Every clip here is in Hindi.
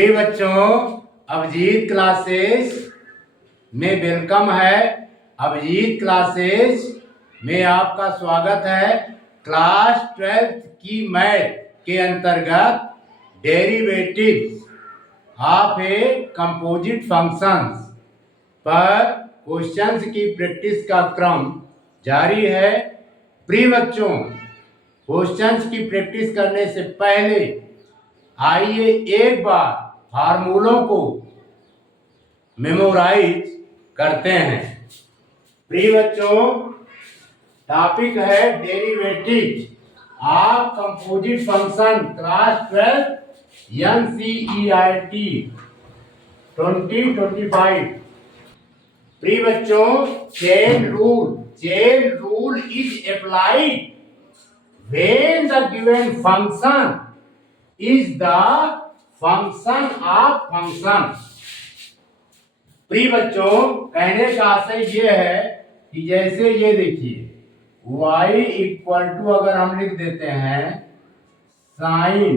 बच्चों, अभिजीत क्लासेस में वेलकम है। अभिजीत क्लासेस में आपका स्वागत है। क्लास 12th की मैथ के अंतर्गत derivatives of a composite functions पर क्वेश्चंस की प्रैक्टिस का क्रम जारी है। प्रिय बच्चों, क्वेश्चंस की प्रैक्टिस करने से पहले आइए एक बार फार्मूलों को मेमोराइज करते हैं। प्रिय बच्चों, टॉपिक है derivative of composite function, class 12 NCERT 2025। प्रिय बच्चों, chain rule is applied when the given function is the function of function। प्रिय बच्चों, कहने का आशय ये है कि जैसे ये देखिए y इक्वल टू अगर हम लिख देते हैं साइन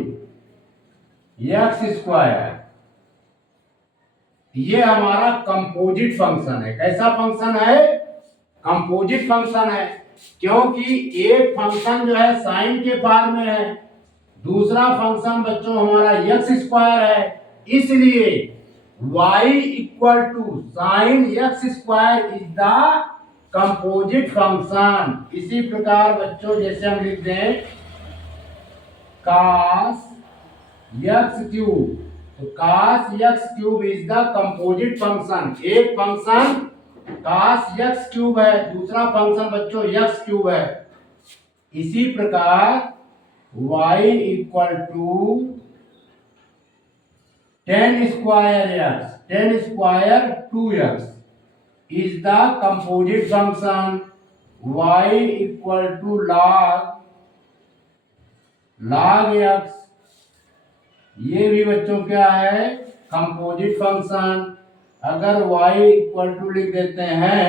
एक्स स्क्वायर, ये हमारा कंपोजिट फंक्शन है। कैसा फंक्शन है? कंपोजिट फंक्शन है, क्योंकि एक फंक्शन जो है साइन के फॉर्म में है, दूसरा फंक्शन बच्चों हमारा एक्स स्क्वायर है, इसलिए y equal to sine x square is the composite function. इसी प्रकार बच्चों जैसे हम लिख दें cos एक्स क्यूब, तो cos x cube is the composite function. एक फंक्शन cos एक्स क्यूब है, दूसरा फंक्शन बच्चों एक्स क्यूब है। इसी प्रकार y equal to ten square 2x is the composite function. y equal to log x, ये भी बच्चों क्या है? Composite function. अगर y इक्वल टू लिख देते हैं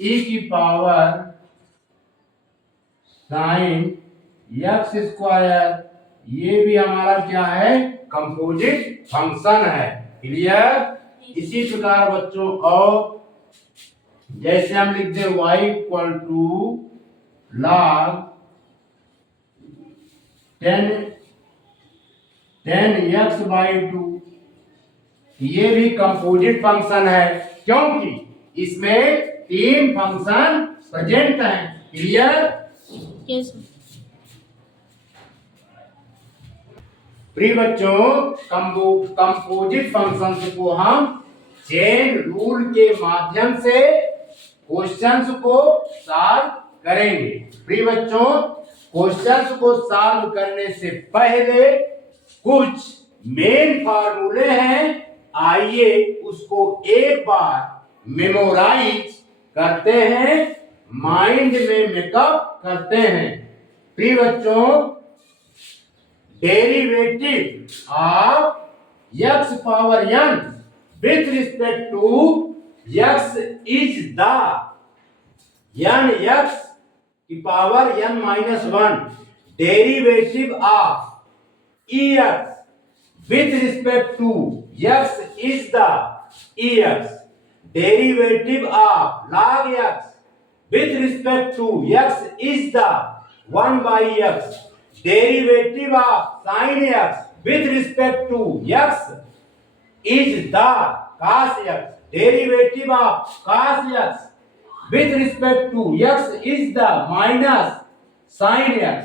e की पावर साइन एक्स स्क्वायर, ये भी हमारा क्या है? कंपोजिट फंक्शन है। क्लियर? इसी प्रकार बच्चों और जैसे हम लिख दें y equal to log 10x/2, ये भी कंपोजिट फंक्शन है, क्योंकि इसमें तीन फंक्शन प्रेजेंट हैं। क्लियर? प्रिय बच्चों, कंपोजिट फंक्शंस को हम चेन रूल के माध्यम से क्वेश्चंस को सॉल्व करेंगे। प्रिय बच्चों, क्वेश्चंस को सॉल्व करने से पहले कुछ मेन फार्मूले हैं, आइए उसको एक बार मेमोराइज करते हैं, माइंड में मेकअप करते हैं। प्रिय बच्चों, derivative of x power n with respect to x is the n x की power n minus 1 derivative of ex with respect to x is the ex derivative of log x with respect to x is the 1 by x derivative of sin x with respect to x is the cos x derivative of cos x with respect to x is the minus sin x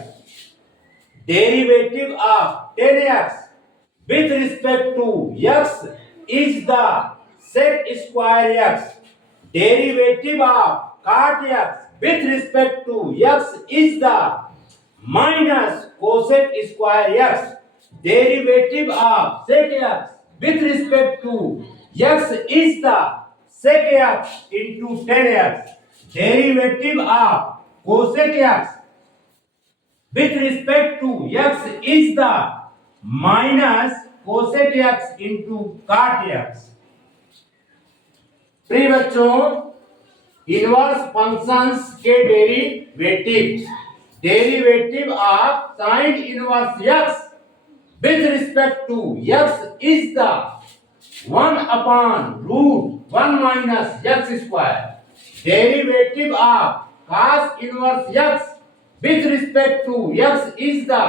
derivative of 10x with respect to x is the sec square x derivative of cot x with respect to x is the minus cosec square x derivative of sec x with respect to x is the sec x into 10x derivative of cosec x with respect to x is the minus cosec x into cot x। प्रिय बच्चों, इनवर्स फंक्शंस के derivative of sine inverse x with respect to x is the 1 upon root 1 minus x square. Derivative of cos inverse x with respect to x is the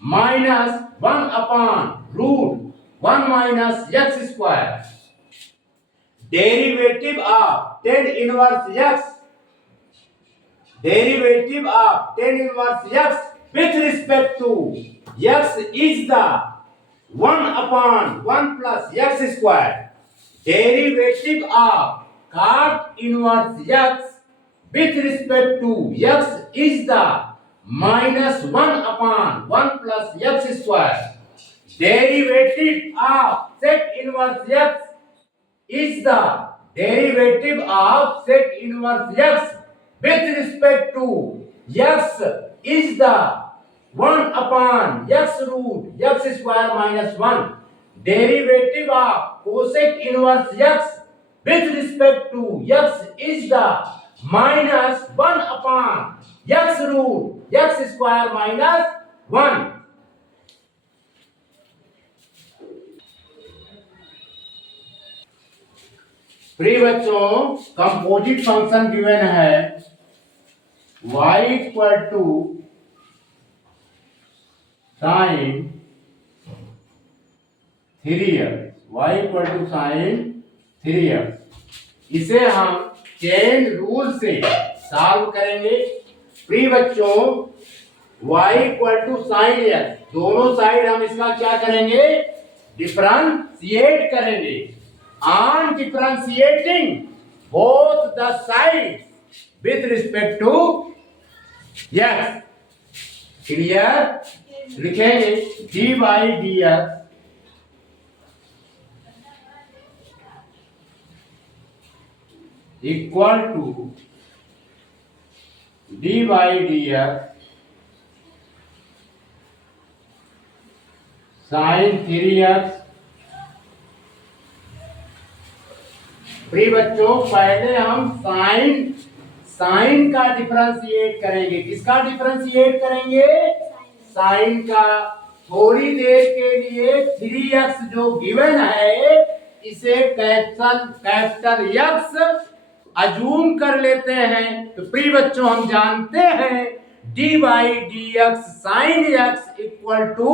minus 1 upon root 1 minus x square. Derivative of tan inverse x. Derivative of tan inverse x with respect to x is the 1 upon 1 plus x square. Derivative of cot inverse x with respect to x is the minus 1 upon 1 plus x square. Derivative of sec inverse x is the derivative of sec inverse x with respect to x is the 1 upon x root x square minus 1. Derivative of cosec inverse x with respect to x is the minus 1 upon x root x square minus 1. प्रिय बच्चों, कंपोजिट फंक्शन गिवन है y equal to sine 3x, y equal to sine 3x। इसे हम चेन रूल से सॉल्व करेंगे। प्रिय बच्चों, y equal to sine x, दोनों साइड हम इसका क्या करेंगे? डिफरेंशिएट करेंगे। On differentiating both the sides with respect to x, clear? लिखेंगे dy dx equal to dy dx sine 3x। प्रिय बच्चों, पहले हम साइन का डिफरेंशिएट करेंगे। किसका डिफरेंशिएट करेंगे? साइन का। थोड़ी देर के लिए 3x जो गिवन है इसे कैपिटल x अजूम कर लेते हैं। तो प्रिय बच्चों, हम जानते हैं dy dx sine x equal to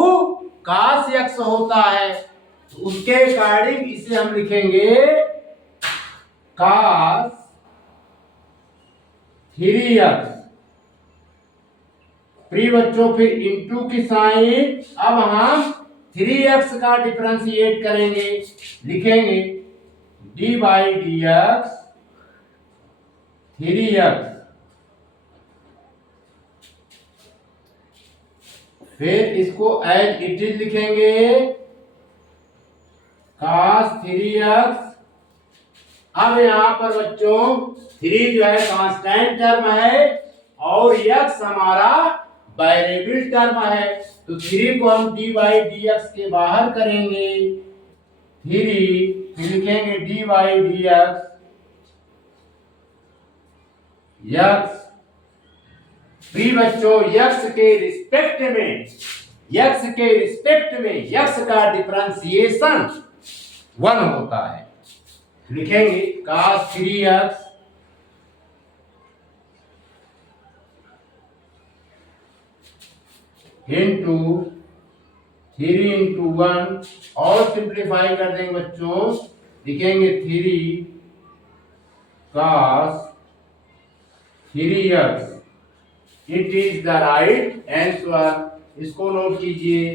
cos x होता है। तो उसके अकॉर्डिंग इसे हम लिखेंगे cos 3x। प्रिय बच्चों, फिर इंटू की साइन, अब हम 3x का डिफरेंशिएट करेंगे। लिखेंगे dy dx 3x, फिर इसको एज इट इज लिखेंगे cos 3x। अब यहाँ पर बच्चों 3 जो है कांस्टेंट टर्म है और x हमारा वेरिएबल टर्म है। तो 3 को हम dy dx के बाहर करेंगे। 3 लिखेंगे dy dx x। प्रिय बच्चों, x के रिस्पेक्ट में x का डिफरेंशिएशन 1 होता है। लिखेंगे cos 3x इंटू 3 इंटू 1 और सिंप्लीफाई कर देंगे बच्चों। लिखेंगे 3 cos 3x। It is the right answer. इसको नोट कीजिए।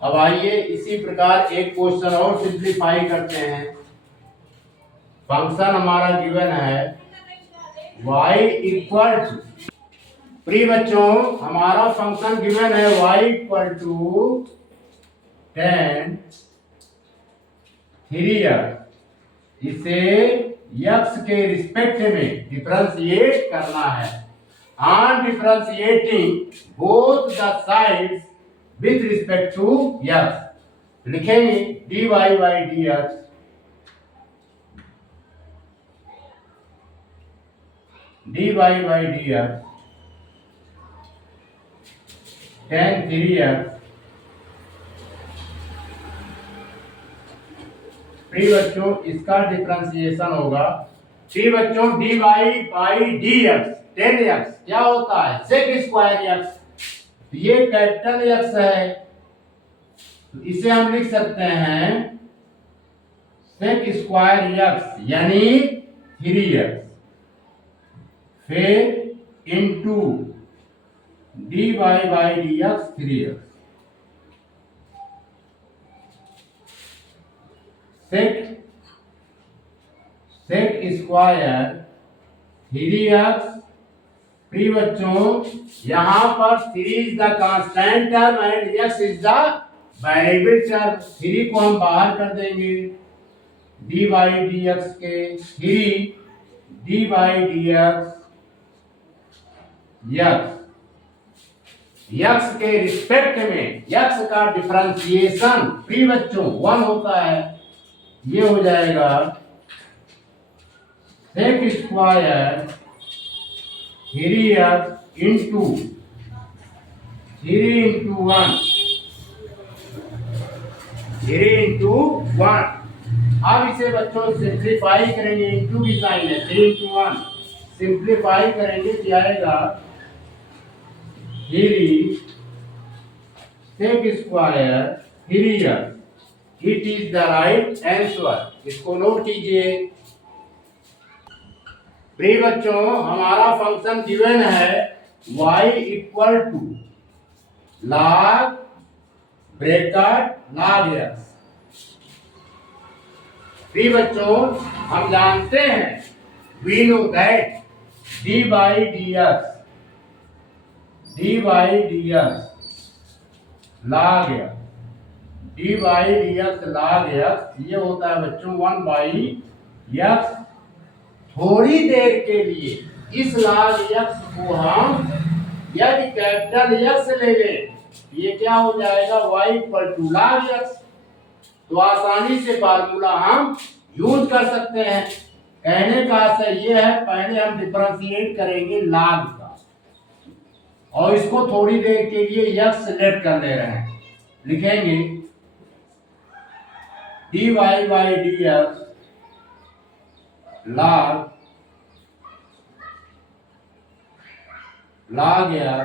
अब आइए इसी प्रकार एक क्वेश्चन और सिंप्लीफाई करते हैं। फंक्शन हमारा गिवन है y इक्वल टू, प्रिय बच्चों हमारा फंक्शन गिवन है y equal to tan 3x। इसे x के रिस्पेक्ट में डिफरेंशिएट करना है। On differentiating both the sides with respect to x, लिखेंगे dy dx dy dx tan 3x प्रिय बच्चों इसका डिफरेंशिएशन होगा प्रिय बच्चों dy by dx tan x क्या होता है sec स्क्वायर x। ये कैपिटल x है तो इसे हम लिख सकते हैं sec स्क्वायर x यानी 3x फिर into dy by dx 3x sec square 3x प्रिय बच्चों यहां पर 3 is the constant term and x is the variable term 3 को हम बाहर कर देंगे dy dx के 3 dy dx x के रिस्पेक्ट में x का डिफरेंशिएशन प्रिय बच्चों 1 होता है ये हो जाएगा sec square 3x into 3 into 1 अब इसे बच्चों सिंप्लीफाई करेंगे इंटू की साइन है 3 इंटू 1 सिंप्लीफाई करेंगे तो आएगा 3 sec square 3x it is the right answer. इसको नोट कीजिए प्रिय बच्चों हमारा फंक्शन गिवन है y equal to log bracket log x। प्रिय बच्चों हम जानते हैं we know that dy dx log x dy dx log x ये होता है बच्चों 1 बाई x। थोड़ी देर के लिए इस log x को हम यदि कैपिटल x ले लें ये क्या हो जाएगा y equal to log x। तो आसानी से फार्मूला हम यूज कर सकते हैं। कहने का आशय ये है पहले हम डिफरेंशिएट करेंगे log का और इसको थोड़ी देर के लिए x सेलेक्ट कर ले रहे हैं लिखेंगे dy by dx log x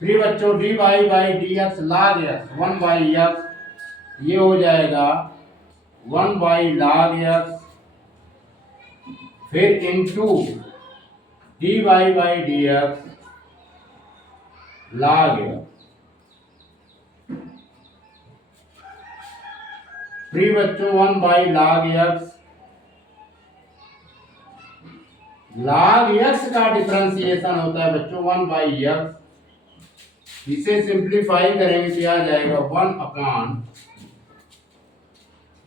प्रिय बच्चों dy by dx log x 1 by x ये हो जाएगा 1 बाई log x फिर into dy by dx log x। प्रिय बच्चों 1 by log x log x का डिफरेंशिएशन होता है बच्चों 1 बाई x। इसे सिंप्लीफाई करेंगे तो आ जाएगा 1 अपॉन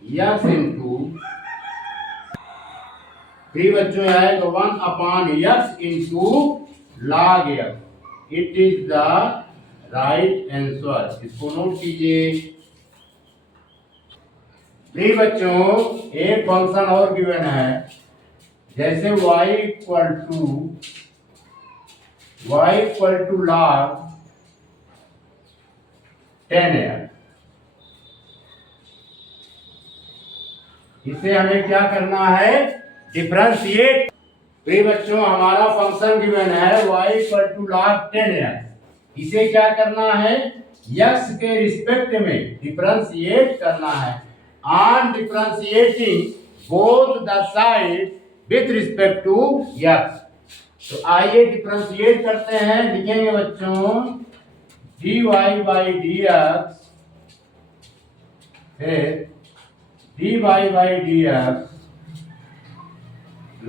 x इंटू प्रिय बच्चों आएगा 1 upon x into log x it is the right answer. इसको नोट कीजिए प्रिय बच्चों एक फंक्शन और गिवन है जैसे y equal to log 10x। इसे हमें क्या करना है डिफरेंशिएट। प्रिय बच्चों हमारा फंक्शन गिवन है y equal to log 10x। इसे क्या करना है x के रिस्पेक्ट में डिफरेंशिएट करना है। On differentiating both the sides with respect to x तो आइए डिफरेंशिएट करते हैं लिखेंगे बच्चों dy बाई dx फिर dy by dx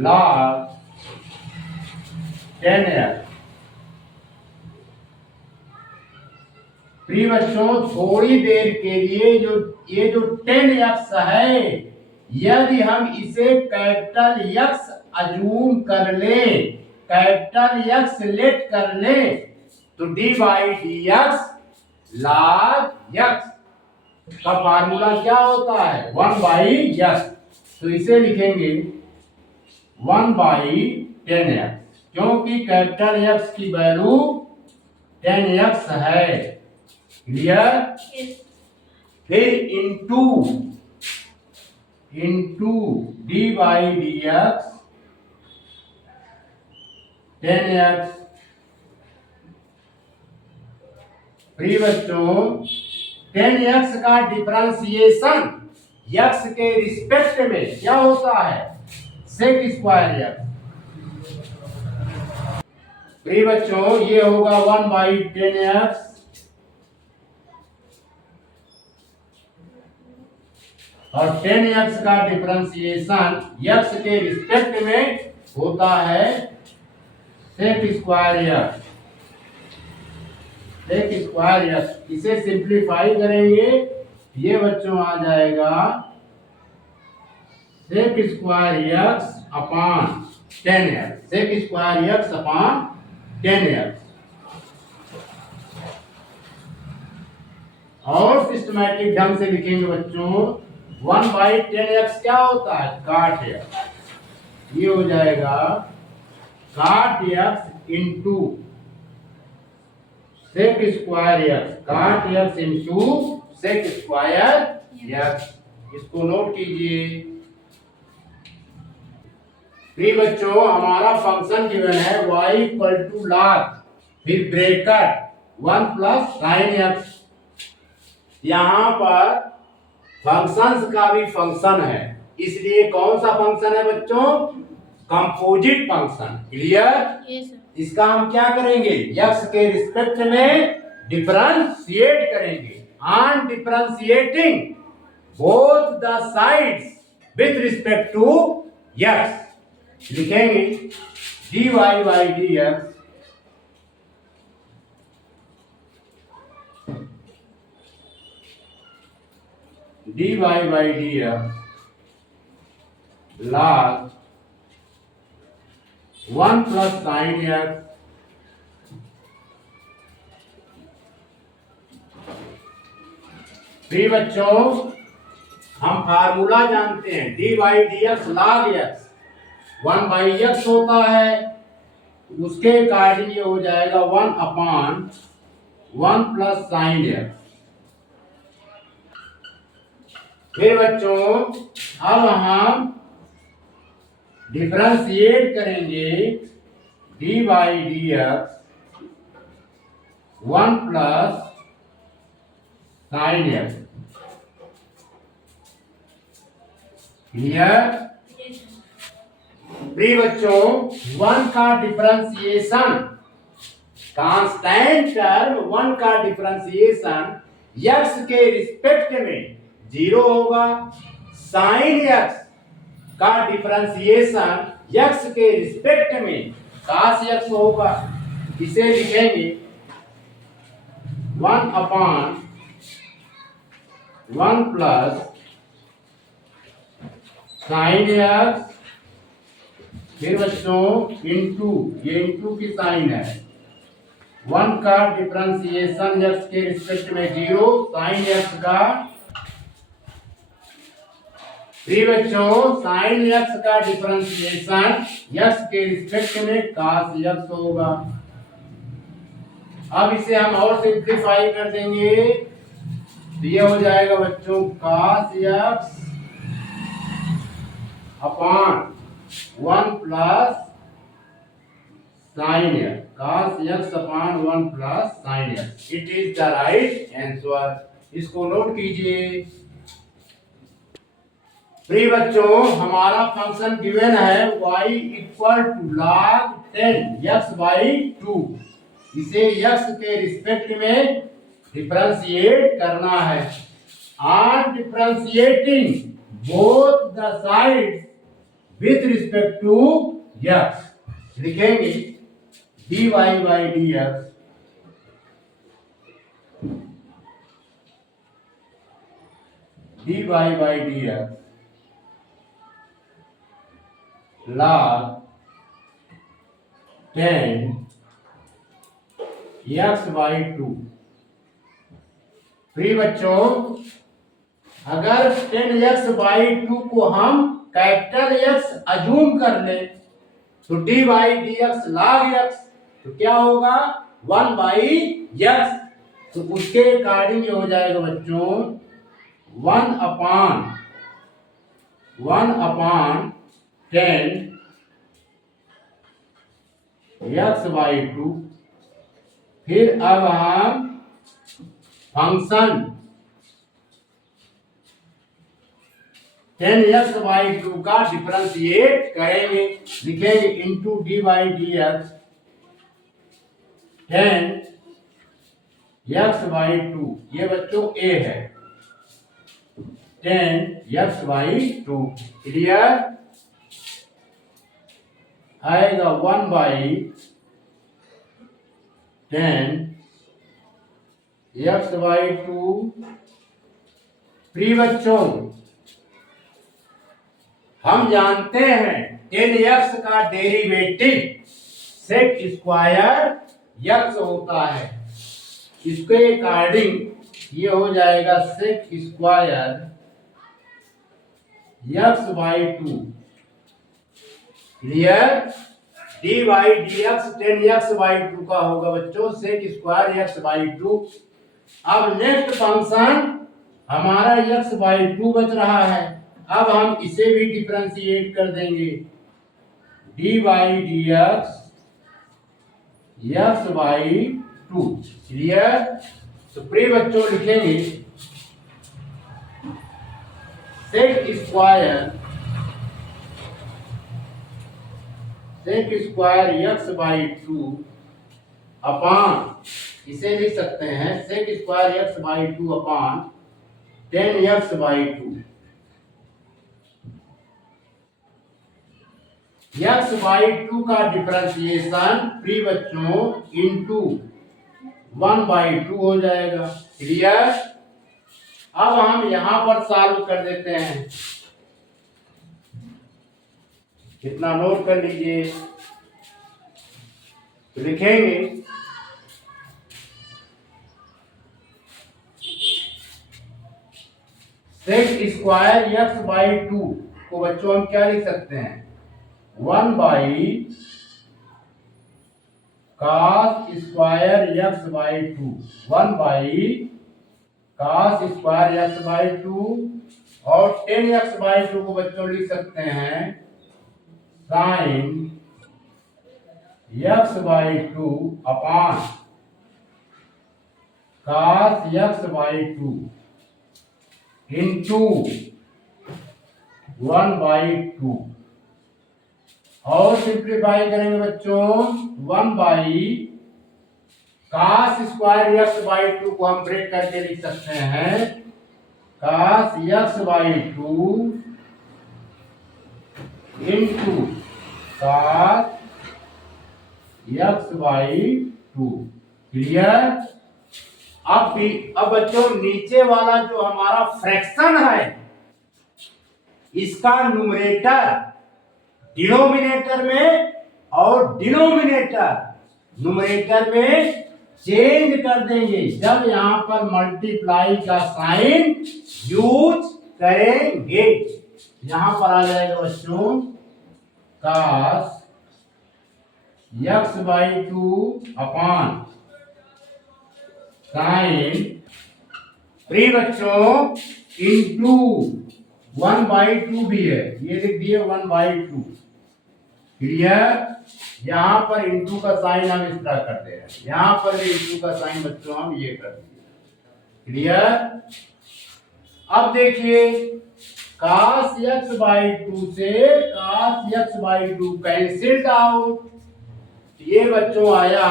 log 10x। प्रिय बच्चों थोड़ी देर के लिए ये जो 10x है यदि हम इसे कैपिटल X अजूम कर ले कैपिटल X सेलेक्ट कर ले तो dy by dx log x का फार्मूला क्या होता है 1 बाई x। तो इसे लिखेंगे 1 बाई 10x क्योंकि कैपिटल X की वैल्यू 10x है। क्लियर? फिर इंटू dy dx 10x। प्रिय बच्चों 10x का डिफरेंशिएशन x के रिस्पेक्ट में क्या होता है? Sec square x। प्रिय बच्चों ये होगा 1/10x और 10x का डिफरेंशिएशन x के रिस्पेक्ट में होता है sec square x। Sec square x इसे सिंप्लीफाई करेंगे, ये बच्चों आ जाएगा sec square x upon 10x। Sec square x upon 10x। और सिस्टमैटिक ढंग से लिखेंगे बच्चों 1/10x क्या होता है? काट x। ये हो जाएगा cot x into sec square x। Cot x into sec square x। इसको नोट कीजिए। प्रिय बच्चों हमारा फंक्शन गिवन है y इक्वल टू log, फिर ब्रैकेट 1 प्लस साइन x। यहाँ पर फंक्शंस का भी फंक्शन है, इसलिए कौन सा फंक्शन है बच्चों? Composite function. क्लियर? इसका हम क्या करेंगे? x के रिस्पेक्ट में डिफरेंशिएट करेंगे। On differentiating both the sides with respect to x लिखेंगे dy by dx dy by dx log 1 plus sin x फिर बच्चों हम फार्मूला जानते हैं dy dx log x 1/x होता है, उसके अकॉर्डिंग ये हो जाएगा 1 अपॉन 1 प्लस साइन x। फिर बच्चों अब हम डिफरेंशिएट करेंगे dy dx 1 plus sine x। Clear? प्रिय बच्चों 1 का डिफरेंशिएशन कांस्टेंट टर्म 1 का डिफरेंशिएशन x के रिस्पेक्ट में 0 होगा। साइन x का डिफरेंशिएशन x के रिस्पेक्ट में cos x होगा। इसे लिखेंगे 1 अपॉन 1 प्लस साइन x। फिर बच्चों इंटू, ये इंटू की साइन है, 1 का डिफरेंशिएशन x के रिस्पेक्ट में 0 साइन x का। फिर बच्चों साइन x का डिफरेंशिएशन x के रिस्पेक्ट में cos x होगा। अब इसे हम और सिंप्लीफाई कर देंगे तो ये हो जाएगा बच्चों cos x upon 1 plus sine x। cos x upon 1 plus sine x। It is the right answer. इसको नोट कीजिए। प्रिय बच्चों हमारा फंक्शन गिवन है y equal to log 10x/2। इसे x के रिस्पेक्ट में डिफरेंशिएट करना है। On differentiating both the sides with respect to x लिखेंगे dy by dx dy by dx log 10x/2। प्रिय बच्चों अगर 10x/2 को हम कैपिटल X अजूम कर ले तो dy dx log x तो क्या होगा? 1 बाई यक्स, तो उसके अकॉर्डिंग ये हो जाएगा बच्चों 1/10 यक्स बाई 2। फिर अब हम फंक्शन 10 बाई 2 का डिफरेंशिएट करेंगे, लिखेंगे into D by d x 10 by 2, ये बच्चों ए है 10 बाई 2। क्लियर? आएगा 1/10 बाई 2। प्रिय बच्चों, हम जानते हैं 10x का डेरिवेटिव सेक स्क्वायर यक्स होता है। इसके अकॉर्डिंग ये हो जाएगा sec square x by 2। Clear? D by d x 10x by 2 का होगा बच्चों सेक स्क्वायर यक्स बाई 2। अब नेक्स्ट फंक्शन हमारा यक्स बाई 2 बच रहा है, अब हम इसे भी डिफरेंशिएट कर देंगे d by d x by 2। Clear? तो प्रिय बच्चों लिखेंगे sec square x by 2 upon, इसे लिख सकते हैं sec square x by 2 upon 10x by 2। X by 2 का डिफरेंशिएशन प्रिय बच्चों इंटू 1 बाई 2 हो जाएगा। क्लियर? अब हम यहां पर सॉल्व कर देते हैं, कितना नोट कर लीजिए। तो लिखेंगे सेक स्क्वायर यक्स बाई 2 को बच्चों हम क्या लिख सकते हैं 1 by cos square x by 2, 1 by cos square x by 2, और 10x बाई 2 को बच्चों लिख सकते हैं sign x by 2 upon cos x by 2 into 1 by 2। और सिंप्लीफाई करेंगे बच्चों 1 by cos square x by 2 को हम ब्रेक करके लिख सकते हैं cos x by 2 into cos x by 2। Clear? अब बच्चों नीचे वाला जो हमारा फ्रैक्शन है इसका न्यूमरेटर डिनोमिनेटर में और डिनोमिनेटर न्यूमरेटर में चेंज कर देंगे जब यहां पर मल्टीप्लाई का साइन यूज करेंगे। यहां पर आ जाएगा बच्चों cos x by 2 upon sign प्रिय बच्चों इंटू 1 बाई 2 भी है, ये लिख दिए 1 बाई 2। क्लियर? यहां पर इंटू का साइन हम इस तरह कर दे रहे हैं, यहां पर भी इंटू का साइन बच्चों हम ये कर दिए। क्लियर? अब देखिए cos यक्स बाई 2 से cos x by 2 cancelled out, ये बच्चों आया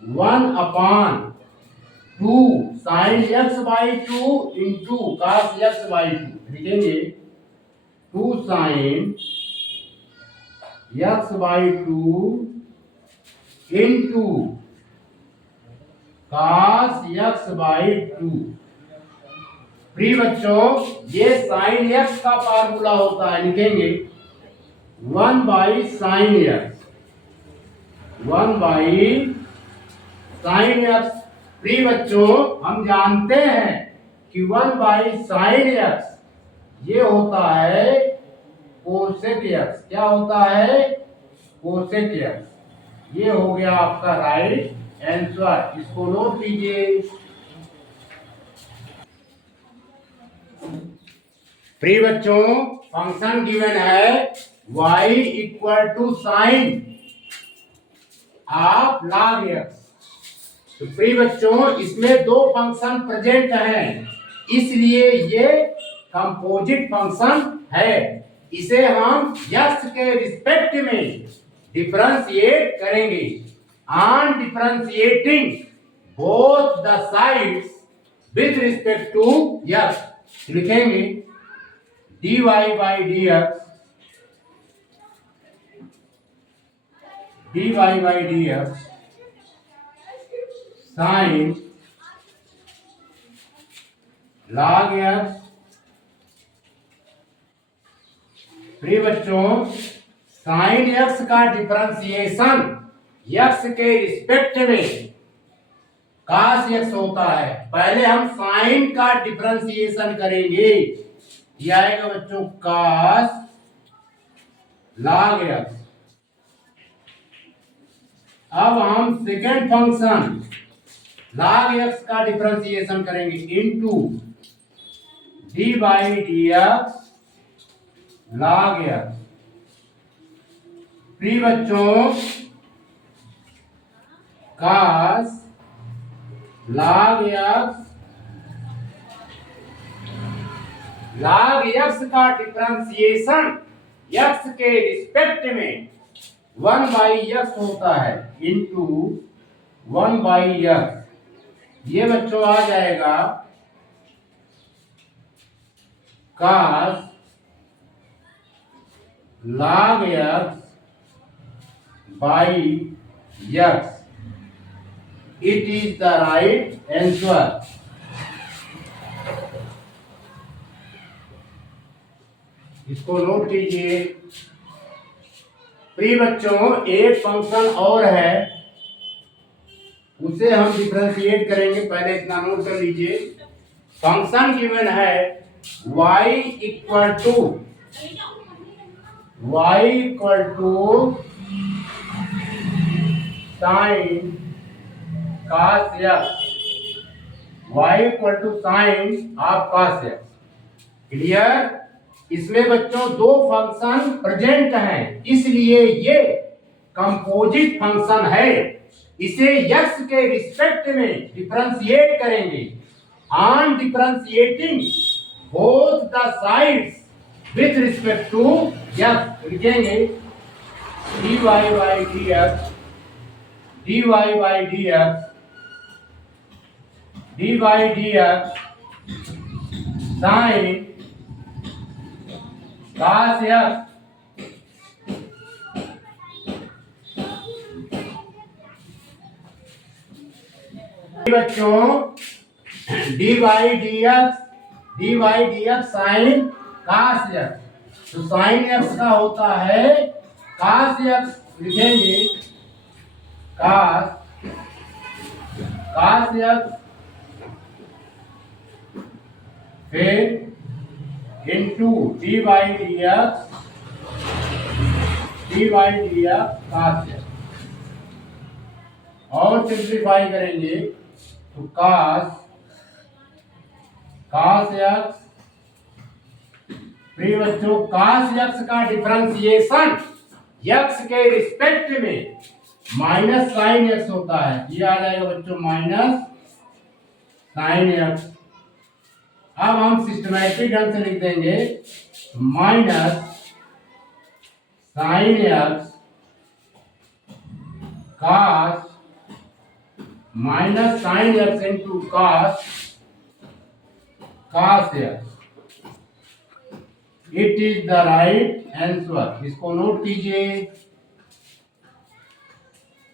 1/2 sign x by 2 into cos x by 2। लिखेंगे 2 sign x by 2 into cos x by 2। प्रिय बच्चों ये साइन यक्स का फार्मूला होता है, लिखेंगे 1 by sine x, 1 by sine x. प्रिय बच्चों हम जानते हैं कि 1 बाई साइन यक्स ये होता है कोसेक यक्स। क्या होता है? Cosec x. ये हो गया आपका राइट आंसर, इसको नोट कीजिए। प्रिय बच्चों, फंक्शन गिवन है y equal to sine of log x। तो प्रिय बच्चों, इसमें दो फंक्शन प्रेजेंट हैं, इसलिए ये कंपोजिट फंक्शन है। इसे हम x के रिस्पेक्ट में डिफरेंशिएट करेंगे। On differentiating both the sides with respect to x, लिखेंगे dy by dx, dy by dx sine log x। प्रिय बच्चों, साइन x का डिफरेंशिएशन x के रिस्पेक्ट में cos x होता है। पहले हम साइन का डिफरेंशिएशन करेंगे, ये आएगा बच्चों cos log x। अब हम सेकेंड फंक्शन log x का डिफरेंशिएशन करेंगे into D by d x log x। प्रिय बच्चों, cos log x का डिफरेंशिएशन x के रिस्पेक्ट में 1 बाई x होता है इनटू 1 बाई x। ये बच्चों आ जाएगा cos log x by x। It is the right answer। इसको नोट कीजिए। प्रिय बच्चों, एक फंक्शन और है, उसे हम डिफरेंशिएट करेंगे। पहले इतना नोट कर लीजिए। फंक्शन गिवन है y equal to sine cos x, y equal to sine of cos x। Clear? इसमें बच्चों दो फंक्शन प्रेजेंट हैं, इसलिए ये कंपोजिट फंक्शन है। इसे x के रिस्पेक्ट में डिफरेंशिएट करेंगे। On differentiating both the sides with respect to x, लिखेंगे dy by dx, dy by dx, dy dx sine cos x। बच्चों, dy dx sine cos x, तो साइन x का होता है cos x, लिखेंगे cos x, फिर into dy dx cos x, और सिंप्लीफाई करेंगे तो cos x। प्रिय बच्चों, cos x का डिफरेंशिएशन x के रिस्पेक्ट में माइनस साइन x होता है। ये आ जाएगा बच्चों माइनस साइन x। अब हम सिस्टमैटिक ढंग से लिख देंगे minus sine x cos minus sine x into cos x। It is the right answer, इसको नोट कीजिए।